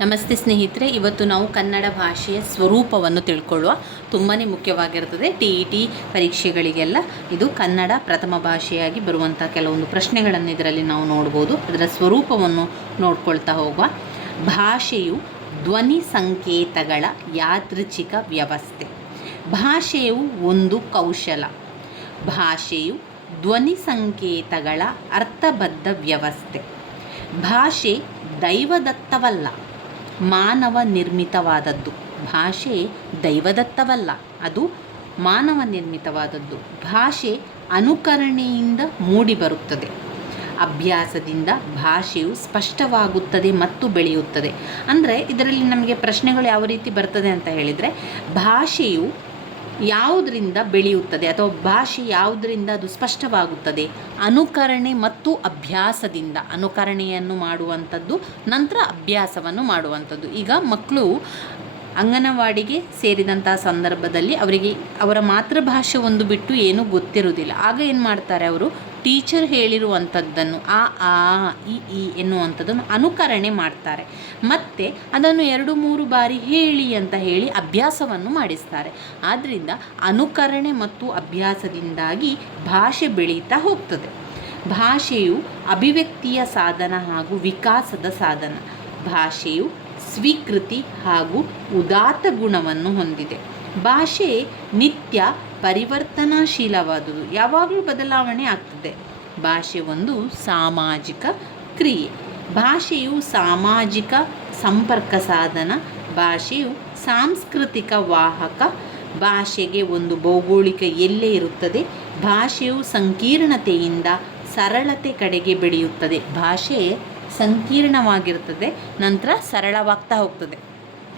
ನಮಸ್ತೆ ಸ್ನೇಹಿತರೆ, ಇವತ್ತು ನಾವು ಕನ್ನಡ ಭಾಷೆಯ ಸ್ವರೂಪವನ್ನು ತಿಳ್ಕೊಳ್ಳುವ ತುಂಬಾ ಮುಖ್ಯವಾಗಿರ್ತದೆ ಟಿ ಇ ಟಿ ಪರೀಕ್ಷೆಗಳಿಗೆಲ್ಲ ಇದು ಕನ್ನಡ ಪ್ರಥಮ ಭಾಷೆಯಾಗಿ ಬರುವಂಥ ಕೆಲವೊಂದು ಪ್ರಶ್ನೆಗಳನ್ನು ಇದರಲ್ಲಿ ನಾವು ನೋಡ್ಬೋದು. ಅದರ ಸ್ವರೂಪವನ್ನು ನೋಡ್ಕೊಳ್ತಾ ಹೋಗುವ. ಭಾಷೆಯು ಧ್ವನಿ ಸಂಕೇತಗಳ ಯಾದೃಚ್ಛಿಕ ವ್ಯವಸ್ಥೆ. ಭಾಷೆಯು ಒಂದು ಕೌಶಲ. ಭಾಷೆಯು ಧ್ವನಿ ಸಂಕೇತಗಳ ಅರ್ಥಬದ್ಧ ವ್ಯವಸ್ಥೆ. ಭಾಷೆ ದೈವದತ್ತವಲ್ಲ. ಮಾನವ ನಿರ್ಮಿತವಾದದ್ದು ಭಾಷೆ ದೈವದತ್ತವಲ್ಲ, ಅದು ಮಾನವ ನಿರ್ಮಿತವಾದದ್ದು ಭಾಷೆ ಅನುಕರಣೆಯಿಂದ ಮೂಡಿಬರುತ್ತದೆ. ಅಭ್ಯಾಸದಿಂದ ಭಾಷೆಯು ಸ್ಪಷ್ಟವಾಗುತ್ತದೆ ಮತ್ತು ಬೆಳೆಯುತ್ತದೆ. ಅಂದರೆ ಇದರಲ್ಲಿ ನಮಗೆ ಪ್ರಶ್ನೆಗಳು ಯಾವ ರೀತಿ ಬರ್ತದೆ ಅಂತ ಹೇಳಿದರೆ, ಭಾಷೆಯು ಯಾವುದರಿಂದ ಬೆಳೆಯುತ್ತದೆ ಅಥವಾ ಭಾಷೆ ಯಾವುದರಿಂದ ಅದು ಸ್ಪಷ್ಟವಾಗುತ್ತದೆ? ಅನುಕರಣೆ ಮತ್ತು ಅಭ್ಯಾಸದಿಂದ. ಅನುಕರಣೆಯನ್ನು ಮಾಡುವಂಥದ್ದು, ನಂತರ ಅಭ್ಯಾಸವನ್ನು ಮಾಡುವಂಥದ್ದು. ಈಗ ಮಕ್ಕಳು ಅಂಗನವಾಡಿಗೆ ಸೇರಿದಂತಹ ಸಂದರ್ಭದಲ್ಲಿ ಅವರಿಗೆ ಅವರ ಮಾತೃಭಾಷೆ ಒಂದು ಬಿಟ್ಟು ಏನೂ ಗೊತ್ತಿರುವುದಿಲ್ಲ. ಆಗ ಏನು ಮಾಡ್ತಾರೆ ಅವರು? ಟೀಚರ್ ಹೇಳಿರುವಂಥದ್ದನ್ನು ಆ ಆ ಇ ಈ ಎನ್ನುವಂಥದ್ದನ್ನು ಅನುಕರಣೆ ಮಾಡ್ತಾರೆ. ಮತ್ತು ಅದನ್ನು ಎರಡು, ಮೂರು ಬಾರಿ ಹೇಳಿ ಅಂತ ಹೇಳಿ ಅಭ್ಯಾಸವನ್ನು ಮಾಡಿಸ್ತಾರೆ. ಆದ್ದರಿಂದ ಅನುಕರಣೆ ಮತ್ತು ಅಭ್ಯಾಸದಿಂದಾಗಿ ಭಾಷೆ ಬೆಳೀತಾ ಹೋಗ್ತದೆ. ಭಾಷೆಯು ಅಭಿವ್ಯಕ್ತಿಯ ಸಾಧನ ಹಾಗೂ ವಿಕಾಸದ ಸಾಧನ. ಭಾಷೆಯು ಸ್ವೀಕೃತಿ ಹಾಗೂ ಉದಾತ್ತ ಗುಣವನ್ನು ಹೊಂದಿದೆ. ಭಾಷೆ ನಿತ್ಯ ಪರಿವರ್ತನಾಶೀಲವಾದುದು. ಯಾವಾಗಲೂ ಬದಲಾವಣೆ ಆಗ್ತದೆ. ಭಾಷೆ ಒಂದು ಸಾಮಾಜಿಕ ಕ್ರಿಯೆ. ಭಾಷೆಯು ಸಾಮಾಜಿಕ ಸಂಪರ್ಕ ಸಾಧನ. ಭಾಷೆಯು ಸಾಂಸ್ಕೃತಿಕ ವಾಹಕ. ಭಾಷೆಗೆ ಒಂದು ಭೌಗೋಳಿಕ ಎಲ್ಲೇ ಇರುತ್ತದೆ. ಭಾಷೆಯು ಸಂಕೀರ್ಣತೆಯಿಂದ ಸರಳತೆ ಕಡೆಗೆ ಬೆಳೆಯುತ್ತದೆ. ಭಾಷೆ ಸಂಕೀರ್ಣವಾಗಿರುತ್ತದೆ. ನಂತರ ಸರಳವಾಗ್ತಾ ಹೋಗ್ತದೆ.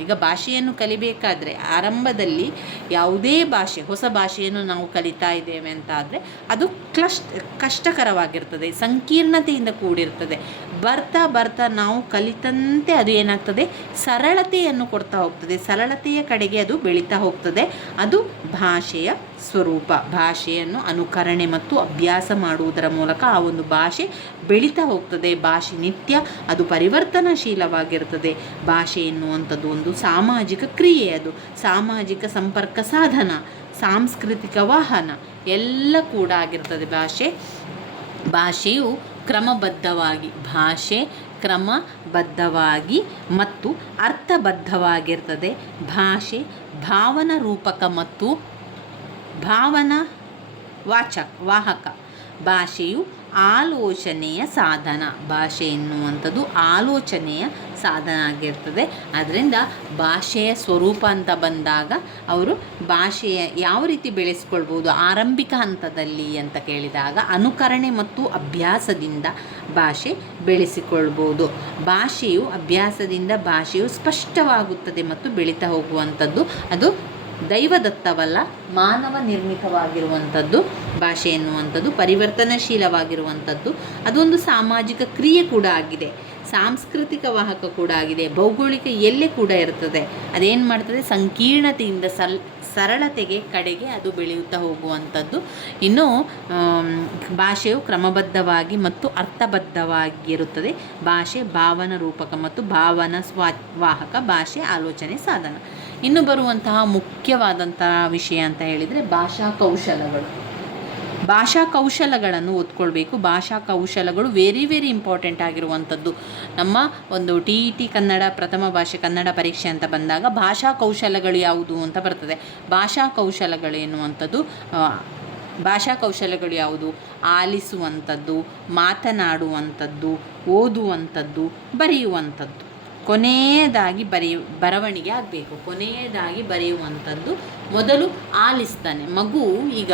ಈಗ ಭಾಷೆಯನ್ನು ಕಲಿಬೇಕಾದ್ರೆ ಆರಂಭದಲ್ಲಿ ಯಾವುದೇ ಭಾಷೆ, ಹೊಸ ಭಾಷೆಯನ್ನು ನಾವು ಕಲಿತಾ ಇದ್ದೇವೆ ಅಂತ ಆದರೆ ಅದು ಕ್ಲಶ್, ಕಷ್ಟಕರವಾಗಿರ್ತದೆ, ಸಂಕೀರ್ಣತೆಯಿಂದ ಕೂಡಿರ್ತದೆ. ಬರ್ತಾ ಬರ್ತಾ ನಾವು ಕಲಿತಂತೆ ಅದು ಏನಾಗ್ತದೆ? ಸರಳತೆಯನ್ನು ಕೊಡ್ತಾ ಹೋಗ್ತದೆ. ಸರಳತೆಯ ಕಡೆಗೆ ಅದು ಬೆಳೀತಾ ಹೋಗ್ತದೆ. ಅದು ಭಾಷೆಯ ಸ್ವರೂಪ, ಭಾಷೆಯನ್ನು ಅನುಕರಣೆ ಮತ್ತು ಅಭ್ಯಾಸ ಮಾಡುವುದರ ಮೂಲಕ ಆ ಒಂದು ಭಾಷೆ ಬೆಳೀತಾ ಹೋಗ್ತದೆ. ಭಾಷೆ ನಿತ್ಯ ಅದು ಪರಿವರ್ತನಾಶೀಲವಾಗಿರ್ತದೆ. ಭಾಷೆ ಎನ್ನುವಂಥದ್ದು ಒಂದು ಸಾಮಾಜಿಕ ಕ್ರಿಯೆ ಅದು. ಸಾಮಾಜಿಕ ಸಂಪರ್ಕ ಸಾಧನ, ಸಾಂಸ್ಕೃತಿಕ ವಾಹನ ಎಲ್ಲ ಕೂಡ ಆಗಿರ್ತದೆ ಭಾಷೆ. ಭಾಷೆಯು ಕ್ರಮಬದ್ಧವಾಗಿ, ಭಾಷೆ ಕ್ರಮಬದ್ಧವಾಗಿ ಮತ್ತು ಅರ್ಥಬದ್ಧವಾಗಿರ್ತದೆ. ಭಾಷೆ ಭಾವನ ರೂಪಕ ಮತ್ತು ಭಾವನಾ, ವಾಚಕ, ವಾಹಕ. ಭಾಷೆಯು ಆಲೋಚನೆಯ ಸಾಧನ. ಭಾಷೆ ಎನ್ನುವಂಥದ್ದು ಆಲೋಚನೆಯ ಸಾಧನ ಆಗಿರ್ತದೆ. ಅದರಿಂದ ಭಾಷೆಯ ಸ್ವರೂಪ ಅಂತ ಬಂದಾಗ ಅವರು ಭಾಷೆಯ ಯಾವ ರೀತಿ ಬೆಳೆಸ್ಕೊಳ್ಬೋದು, ಆರಂಭಿಕ ಹಂತದಲ್ಲಿ ಅಂತ ಕೇಳಿದಾಗ ಅನುಕರಣೆ ಮತ್ತು ಅಭ್ಯಾಸದಿಂದ ಭಾಷೆ ಬೆಳೆಸಿಕೊಳ್ಬೋದು. ಭಾಷೆಯು ಅಭ್ಯಾಸದಿಂದ ಭಾಷೆಯು ಸ್ಪಷ್ಟವಾಗುತ್ತದೆ ಮತ್ತು ಬೆಳೀತಾ ಹೋಗುವಂಥದ್ದು ಅದು ದೈವದತ್ತವಲ್ಲ, ಮಾನವ ನಿರ್ಮಿತವಾಗಿರುವಂಥದ್ದು, ಭಾಷೆ ಎನ್ನುವಂಥದ್ದು, ಪರಿವರ್ತನಶೀಲವಾಗಿರುವಂಥದ್ದು, ಅದೊಂದು ಸಾಮಾಜಿಕ ಕ್ರಿಯೆ ಕೂಡ ಆಗಿದೆ. ಸಾಂಸ್ಕೃತಿಕ ವಾಹಕ ಕೂಡ ಆಗಿದೆ, ಭೌಗೋಳಿಕ ಎಲ್ಲೆ ಕೂಡ ಇರ್ತದೆ. ಅದೇನು ಮಾಡ್ತದೆ? ಸಂಕೀರ್ಣತೆಯಿಂದ ಸಲ್ ಸರಳತೆಗೆ ಕಡೆಗೆ ಅದು ಬೆಳೆಯುತ್ತಾ ಹೋಗುವಂಥದ್ದು. ಇನ್ನು ಭಾಷೆಯು ಕ್ರಮಬದ್ಧವಾಗಿ ಮತ್ತು ಅರ್ಥಬದ್ಧವಾಗಿರುತ್ತದೆ. ಭಾಷೆ ಭಾವನ ರೂಪಕ ಮತ್ತು ಭಾವನಾ ಸ್ವಾ ವಾಹಕ ಭಾಷೆ ಆಲೋಚನೆ ಸಾಧನ. ಇನ್ನು ಬರುವಂತಹ ಮುಖ್ಯವಾದಂತಹ ವಿಷಯ ಅಂತ ಹೇಳಿದರೆ ಭಾಷಾ ಕೌಶಲಗಳು. ಭಾಷಾ ಕೌಶಲಗಳನ್ನು ಓದ್ಕೊಳ್ಬೇಕು. ಭಾಷಾ ಕೌಶಲಗಳು ವೆರಿ ವೆರಿ ಇಂಪಾರ್ಟೆಂಟ್ ಆಗಿರುವಂಥದ್ದು. ನಮ್ಮ ಒಂದು ಟಿ ಇ ಟಿ ಕನ್ನಡ, ಪ್ರಥಮ ಭಾಷೆ ಕನ್ನಡ ಪರೀಕ್ಷೆ ಅಂತ ಬಂದಾಗ ಭಾಷಾ ಕೌಶಲಗಳು ಯಾವುದು ಅಂತ ಬರ್ತದೆ. ಭಾಷಾ ಎನ್ನುವಂಥದ್ದು ಭಾಷಾ ಕೌಶಲಗಳು ಯಾವುದು? ಆಲಿಸುವಂಥದ್ದು, ಮಾತನಾಡುವಂಥದ್ದು, ಓದುವಂಥದ್ದು, ಬರೆಯುವಂಥದ್ದು. ಕೊನೆಯದಾಗಿ ಬರೆಯ, ಬರವಣಿಗೆ ಆಗಬೇಕು. ಕೊನೆಯದಾಗಿ ಬರೆಯುವಂಥದ್ದು ಮೊದಲು ಆಲಿಸ್ತಾನೆ. ಮಗು ಈಗ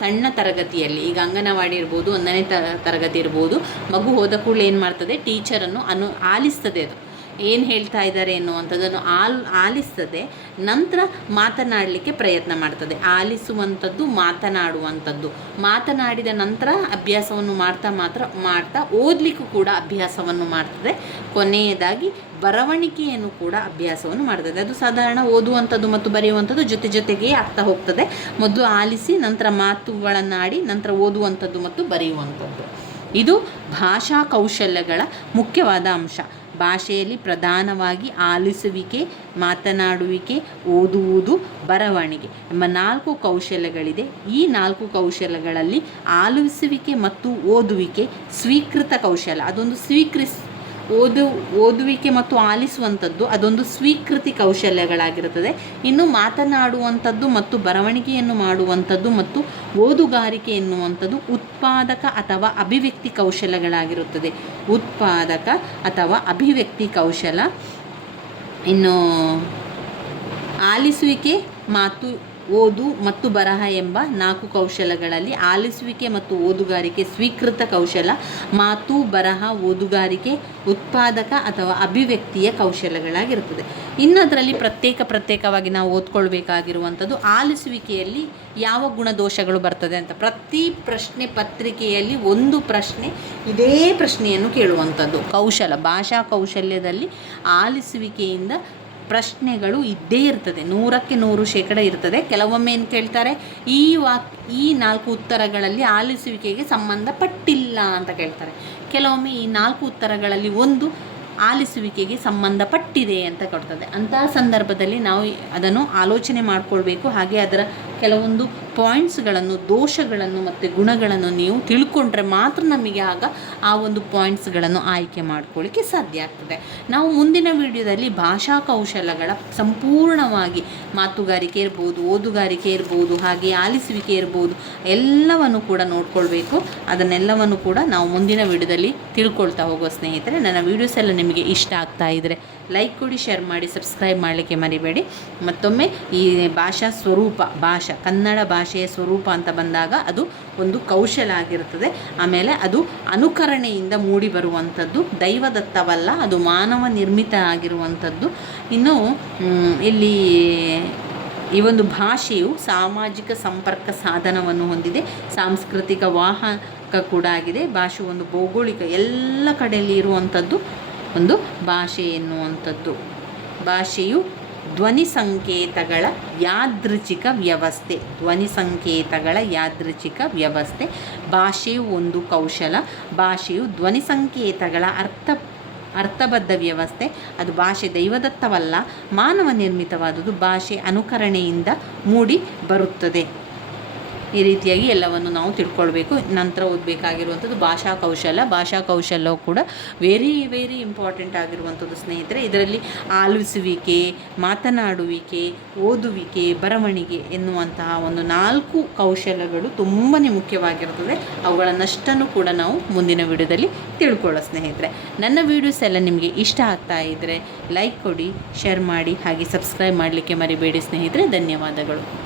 ಸಣ್ಣ ತರಗತಿಯಲ್ಲಿ, ಈಗ ಅಂಗನವಾಡಿ ಇರ್ಬೋದು, ಒಂದನೇ ತರಗತಿ ಇರ್ಬೋದು, ಮಗು ಹೋದ ಕೂಡಲೇ ಏನು ಮಾಡ್ತದೆ ಟೀಚರನ್ನು ಅನು, ಆಲಿಸ್ತದೆ ಅದು. ಏನು ಹೇಳ್ತಾ ಇದ್ದಾರೆ ಅನ್ನುವಂಥದ್ದನ್ನು ಆಲ್ ಆಲಿಸ್ತದೆ, ನಂತರ ಮಾತನಾಡಲಿಕ್ಕೆ ಪ್ರಯತ್ನ ಮಾಡ್ತದೆ. ಆಲಿಸುವಂಥದ್ದು, ಮಾತನಾಡುವಂಥದ್ದು. ಮಾತನಾಡಿದ ನಂತರ ಅಭ್ಯಾಸವನ್ನು ಮಾಡ್ತಾ ಮಾತ್ರ, ಮಾಡ್ತಾ ಓದಲಿಕ್ಕೂ ಕೂಡ ಅಭ್ಯಾಸವನ್ನು ಮಾಡ್ತದೆ. ಕೊನೆಯದಾಗಿ ಬರವಣಿಗೆಯನ್ನು ಕೂಡ ಅಭ್ಯಾಸವನ್ನು ಮಾಡ್ತದೆ. ಅದು ಸಾಧಾರಣ ಓದುವಂಥದ್ದು ಮತ್ತು ಬರೆಯುವಂಥದ್ದು ಜೊತೆ ಜೊತೆಗೇ ಆಗ್ತಾ ಹೋಗ್ತದೆ. ಮೊದಲು ಆಲಿಸಿ, ನಂತರ ಮಾತುಗಳನ್ನಾಡಿ, ನಂತರ ಓದುವಂಥದ್ದು ಮತ್ತು ಬರೆಯುವಂಥದ್ದು. ಇದು ಭಾಷಾ ಕೌಶಲ್ಯಗಳ ಮುಖ್ಯವಾದ ಅಂಶ. ಭಾಷೆಯಲ್ಲಿ ಪ್ರಧಾನವಾಗಿ ಆಲಿಸುವಿಕೆ, ಮಾತನಾಡುವಿಕೆ, ಓದುವುದು, ಬರವಣಿಗೆ ಎಂಬ ನಾಲ್ಕು ಕೌಶಲ್ಯಗಳಿದೆ ಈ ನಾಲ್ಕು ಕೌಶಲ್ಯಗಳಲ್ಲಿ ಆಲಿಸುವಿಕೆ ಮತ್ತು ಓದುವಿಕೆ ಸ್ವೀಕೃತ ಕೌಶಲ್ಯ ಅದೊಂದು ಸ್ವೀಕರಿಸ್ ಓದು, ಓದುವಿಕೆ ಮತ್ತು ಆಲಿಸುವಂಥದ್ದು ಅದೊಂದು ಸ್ವೀಕೃತಿ ಕೌಶಲ್ಯಗಳಾಗಿರುತ್ತದೆ. ಇನ್ನು ಮಾತನಾಡುವಂಥದ್ದು ಮತ್ತು ಬರವಣಿಗೆಯನ್ನು ಮಾಡುವಂಥದ್ದು ಮತ್ತು ಓದುಗಾರಿಕೆ ಎನ್ನುವಂಥದ್ದು ಉತ್ಪಾದಕ ಅಥವಾ ಅಭಿವ್ಯಕ್ತಿ ಕೌಶಲ್ಯಗಳಾಗಿರುತ್ತದೆ. ಉತ್ಪಾದಕ ಅಥವಾ ಅಭಿವ್ಯಕ್ತಿ ಕೌಶಲ. ಇನ್ನು ಆಲಿಸುವಿಕೆ ಮಾತು ಓದು ಮತ್ತು ಬರಹ ಎಂಬ ನಾಲ್ಕು ಕೌಶಲಗಳಲ್ಲಿ ಆಲಿಸುವಿಕೆ ಮತ್ತು ಓದುಗಾರಿಕೆ ಸ್ವೀಕೃತ ಕೌಶಲ, ಮಾತು, ಬರಹ, ಓದುಗಾರಿಕೆ, ಉತ್ಪಾದಕ ಅಥವಾ ಅಭಿವ್ಯಕ್ತಿಯ ಕೌಶಲಗಳಾಗಿರುತ್ತದೆ. ಇನ್ನು ಅದರಲ್ಲಿ ಪ್ರತ್ಯೇಕ ಪ್ರತ್ಯೇಕವಾಗಿ ನಾವು ಓದ್ಕೊಳ್ಬೇಕಾಗಿರುವಂಥದ್ದು ಆಲಿಸುವಿಕೆಯಲ್ಲಿ ಯಾವ ಗುಣದೋಷಗಳು ಬರ್ತದೆ ಅಂತ. ಪ್ರತಿ ಪ್ರಶ್ನೆ ಪತ್ರಿಕೆಯಲ್ಲಿ ಒಂದು ಪ್ರಶ್ನೆ, ಇದೇ ಪ್ರಶ್ನೆಯನ್ನು ಕೇಳುವಂಥದ್ದು. ಕೌಶಲ, ಭಾಷಾ ಕೌಶಲ್ಯದಲ್ಲಿ ಆಲಿಸುವಿಕೆಯಿಂದ ಪ್ರಶ್ನೆಗಳು ಇದ್ದೇ ಇರ್ತದೆ. ನೂರಕ್ಕೆ ನೂರು ಶೇಕಡ ಇರ್ತದೆ. ಕೆಲವೊಮ್ಮೆ ಏನು ಕೇಳ್ತಾರೆ? ಈ ವಾಕ್, ಈ ನಾಲ್ಕು ಉತ್ತರಗಳಲ್ಲಿ ಆಲಿಸುವಿಕೆಗೆ ಸಂಬಂಧಪಟ್ಟಿಲ್ಲ ಅಂತ ಕೇಳ್ತಾರೆ. ಕೆಲವೊಮ್ಮೆ ಈ ನಾಲ್ಕು ಉತ್ತರಗಳಲ್ಲಿ ಒಂದು ಆಲಿಸುವಿಕೆಗೆ ಸಂಬಂಧಪಟ್ಟಿದೆ ಅಂತ ಕೊಡ್ತದೆ. ಅಂತಹ ಸಂದರ್ಭದಲ್ಲಿ ನಾವು ಅದನ್ನು ಆಲೋಚನೆ ಮಾಡಿಕೊಳ್ಬೇಕು. ಹಾಗೆ ಅದರ ಕೆಲವೊಂದು ಪಾಯಿಂಟ್ಸ್ಗಳನ್ನು ದೋಷಗಳನ್ನು ಮತ್ತು ಗುಣಗಳನ್ನು ನೀವು ತಿಳ್ಕೊಂಡ್ರೆ ಮಾತ್ರ ನಮಗೆ ಆಗ ಆ ಒಂದು ಪಾಯಿಂಟ್ಸ್ಗಳನ್ನು ಆಯ್ಕೆ ಮಾಡ್ಕೊಳ್ಳಿಕ್ಕೆ ಸಾಧ್ಯ ಆಗ್ತದೆ. ನಾವು ಮುಂದಿನ ವಿಡಿಯೋದಲ್ಲಿ ಭಾಷಾ ಕೌಶಲಗಳ ಸಂಪೂರ್ಣವಾಗಿ ಮಾತುಗಾರಿಕೆ ಇರ್ಬೋದು, ಓದುಗಾರಿಕೆ ಇರ್ಬೋದು, ಹಾಗೆ ಆಲಿಸುವಿಕೆ ಇರ್ಬೋದು, ಎಲ್ಲವನ್ನು ಕೂಡ ನೋಡ್ಕೊಳ್ಬೇಕು. ಅದನ್ನೆಲ್ಲವನ್ನು ಕೂಡ ನಾವು ಮುಂದಿನ ವಿಡಿಯೋದಲ್ಲಿ ತಿಳ್ಕೊಳ್ತಾ ಹೋಗೋ ಸ್ನೇಹಿತರೆ, ನನ್ನ ವೀಡಿಯೋಸ್ ಎಲ್ಲ ನಿಮಗೆ ಇಷ್ಟ ಆಗ್ತಾ ಇದ್ದರೆ ಲೈಕ್ ಕೊಡಿ ಶೇರ್ ಮಾಡಿ ಸಬ್ಸ್ಕ್ರೈಬ್ ಮಾಡಲಿಕ್ಕೆ ಮರಿಬೇಡಿ. ಮತ್ತೊಮ್ಮೆ ಈ ಭಾಷಾ ಸ್ವರೂಪ, ಭಾಷಾ, ಕನ್ನಡ ಭಾಷೆಯ ಸ್ವರೂಪ ಅಂತ ಬಂದಾಗ ಅದು ಒಂದು ಕೌಶಲ ಆಗಿರುತ್ತದೆ. ಆಮೇಲೆ ಅದು ಅನುಕರಣೆಯಿಂದ ಮೂಡಿ ಬರುವಂಥದ್ದು. ದೈವದತ್ತವಲ್ಲ, ಅದು ಮಾನವ ನಿರ್ಮಿತ ಆಗಿರುವಂಥದ್ದು. ಇನ್ನು ಇಲ್ಲಿ ಈ ಒಂದು ಭಾಷೆಯು ಸಾಮಾಜಿಕ ಸಂಪರ್ಕ ಸಾಧನವನ್ನು ಹೊಂದಿದೆ. ಸಾಂಸ್ಕೃತಿಕ ವಾಹಕ ಕೂಡ ಆಗಿದೆ. ಭಾಷೆ ಒಂದು ಭೌಗೋಳಿಕ ಎಲ್ಲ ಕಡೆಯಲ್ಲಿ ಇರುವಂಥದ್ದು ಒಂದು ಭಾಷೆ ಎನ್ನುವಂಥದ್ದು. ಭಾಷೆಯು ಧ್ವನಿ ಸಂಕೇತಗಳ ಯಾದೃಚ್ಛಿಕ ವ್ಯವಸ್ಥೆ. ಧ್ವನಿ ಸಂಕೇತಗಳ ಯಾದೃಚ್ಛಿಕ ವ್ಯವಸ್ಥೆ. ಭಾಷೆಯು ಒಂದು ಕೌಶಲ. ಭಾಷೆಯು ಧ್ವನಿ ಸಂಕೇತಗಳ ಅರ್ಥ, ಅರ್ಥಬದ್ಧ ವ್ಯವಸ್ಥೆ. ಅದು ಭಾಷೆ ದೈವದತ್ತವಲ್ಲ, ಮಾನವ ನಿರ್ಮಿತವಾದುದು. ಭಾಷೆ ಅನುಕರಣೆಯಿಂದ ಮೂಡಿ ಬರುತ್ತದೆ. ಈ ರೀತಿಯಾಗಿ ಎಲ್ಲವನ್ನು ನಾವು ತಿಳ್ಕೊಳ್ಬೇಕು. ನಂತರ ಓದಬೇಕಾಗಿರುವಂಥದ್ದು ಭಾಷಾ ಕೌಶಲ. ಭಾಷಾ ಕೌಶಲ್ಯವು ಕೂಡ ವೆರಿ ವೆರಿ ಇಂಪಾರ್ಟೆಂಟ್ ಆಗಿರುವಂಥದ್ದು ಸ್ನೇಹಿತರೆ. ಇದರಲ್ಲಿ ಆಲಿಸುವಿಕೆ ಮಾತನಾಡುವಿಕೆ, ಓದುವಿಕೆ, ಬರವಣಿಗೆ ಎನ್ನುವಂತಹ ಒಂದು ನಾಲ್ಕು ಕೌಶಲ್ಯಗಳು ತುಂಬಾ ಅವುಗಳ ಅವುಗಳನ್ನಷ್ಟನ್ನು ಕೂಡ ನಾವು ಮುಂದಿನ ವಿಡಿಯೋದಲ್ಲಿ ತಿಳ್ಕೊಳ್ಳೋ ಸ್ನೇಹಿತರೆ. ನನ್ನ ವೀಡಿಯೋಸ್ ಎಲ್ಲ ನಿಮಗೆ ಇಷ್ಟ ಆಗ್ತಾ ಇದ್ದರೆ ಲೈಕ್ ಕೊಡಿ ಶೇರ್ ಮಾಡಿ ಹಾಗೆ ಸಬ್ಸ್ಕ್ರೈಬ್ ಮಾಡಲಿಕ್ಕೆ ಮರಿಬೇಡಿ ಸ್ನೇಹಿತರೆ. ಧನ್ಯವಾದಗಳು.